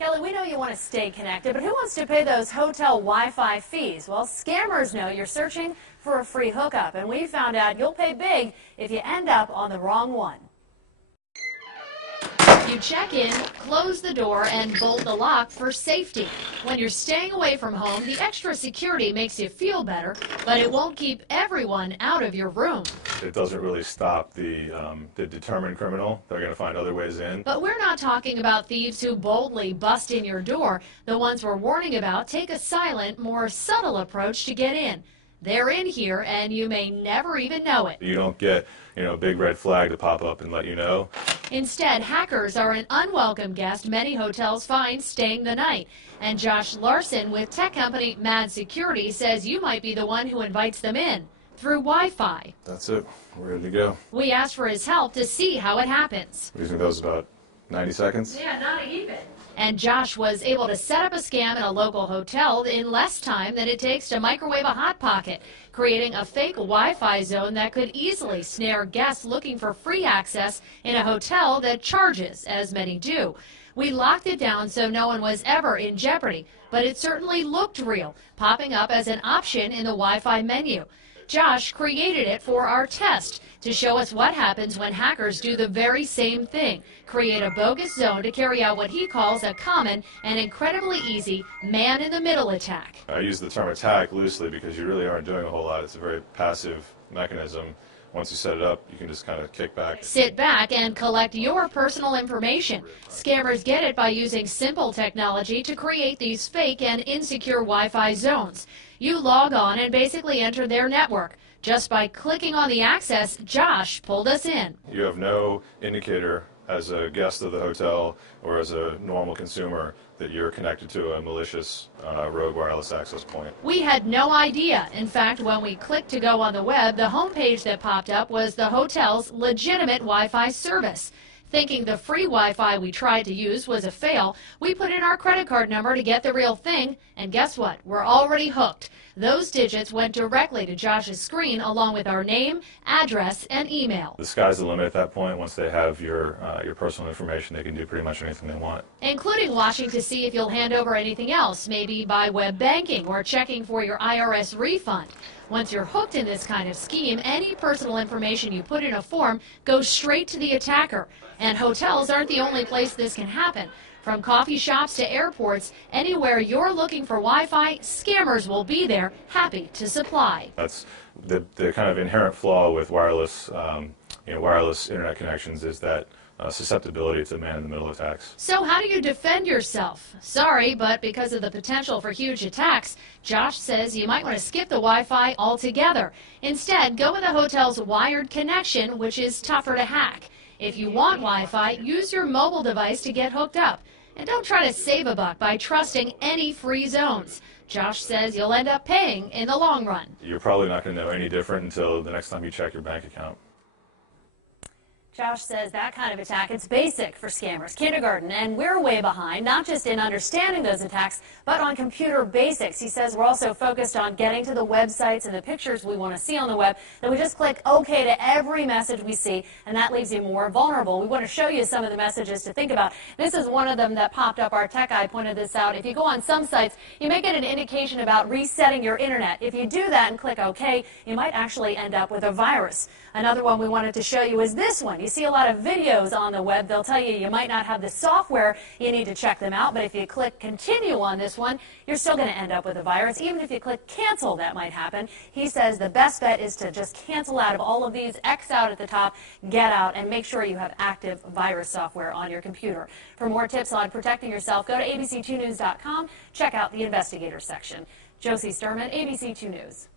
Kelly, we know you want to stay connected, but who wants to pay those hotel Wi-Fi fees? Well, scammers know you're searching for a free hookup, and we found out you'll pay big if you end up on the wrong one. You check in, close the door, and bolt the lock for safety. When you're staying away from home, the extra security makes you feel better, but it won't keep everyone out of your room. It doesn't really stop the determined criminal. They're going to find other ways in. But we're not talking about thieves who boldly bust in your door. The ones we're warning about take a silent, more subtle approach to get in. They're in here, and you may never even know it. You don't get, a big red flag to pop up and let you know. Instead, hackers are an unwelcome guest many hotels find staying the night. And Josh Larson with tech company Mad Security says you might be the one who invites them in through Wi-Fi. That's it. We're ready to go. We asked for his help to see how it happens. Usually those about 90 seconds. Yeah, not even. And Josh was able to set up a scam in a local hotel in less time than it takes to microwave a Hot Pocket, creating a fake Wi-Fi zone that could easily snare guests looking for free access in a hotel that charges, as many do. We locked it down so no one was ever in jeopardy, but it certainly looked real, popping up as an option in the Wi-Fi menu. Josh created it for our test to show us what happens when hackers do the very same thing, create a bogus zone to carry out what he calls a common and incredibly easy man-in-the-middle attack. I use the term attack loosely because you really aren't doing a whole lot. It's a very passive mechanism. Once you set it up, you can just kind of kick back. Sit back and collect your personal information. Scammers get it by using simple technology to create these fake and insecure Wi-Fi zones. You log on and basically enter their network. Just by clicking on the access, Josh pulled us in. You have no indicator as a guest of the hotel or as a normal consumer that you're connected to a malicious rogue wireless access point. We had no idea. In fact, when we clicked to go on the web, the homepage that popped up was the hotel's legitimate Wi-Fi service. Thinking the free Wi-Fi we tried to use was a fail, we put in our credit card number to get the real thing, and guess what? We're already hooked. Those digits went directly to Josh's screen along with our name, address, and email. The sky's the limit at that point. Once they have your personal information, they can do pretty much anything they want. Including watching to see if you'll hand over anything else, maybe by web banking or checking for your IRS refund. Once you're hooked in this kind of scheme, any personal information you put in a form goes straight to the attacker. And hotels aren't the only place this can happen. From coffee shops to airports, anywhere you're looking for Wi-Fi, scammers will be there, happy to supply. That's the kind of inherent flaw with wireless, wireless internet connections is that susceptibility to man-in-the-middle attacks. So how do you defend yourself? Sorry, but because of the potential for huge attacks, Josh says you might want to skip the Wi-Fi altogether. Instead, go with the hotel's wired connection, which is tougher to hack. If you want Wi-Fi, use your mobile device to get hooked up. And don't try to save a buck by trusting any free zones. Josh says you'll end up paying in the long run. You're probably not going to know any different until the next time you check your bank account. Josh says that kind of attack, it's basic for scammers, kindergarten, and we're way behind, not just in understanding those attacks, but on computer basics. He says we're also focused on getting to the websites and the pictures we want to see on the web, that we just click OK to every message we see, and that leaves you more vulnerable. We want to show you some of the messages to think about. This is one of them that popped up. Our tech guy pointed this out. If you go on some sites, you may get an indication about resetting your internet. If you do that and click OK, you might actually end up with a virus. Another one we wanted to show you is this one. You see a lot of videos on the web. They'll tell you you might not have the software. You need to check them out. But if you click continue on this one, you're still going to end up with a virus. Even if you click cancel, that might happen. He says the best bet is to just cancel out of all of these, X out at the top, get out, and make sure you have active virus software on your computer. For more tips on protecting yourself, go to abc2news.com. Check out the investigator section. Josie Sturman, ABC 2 News.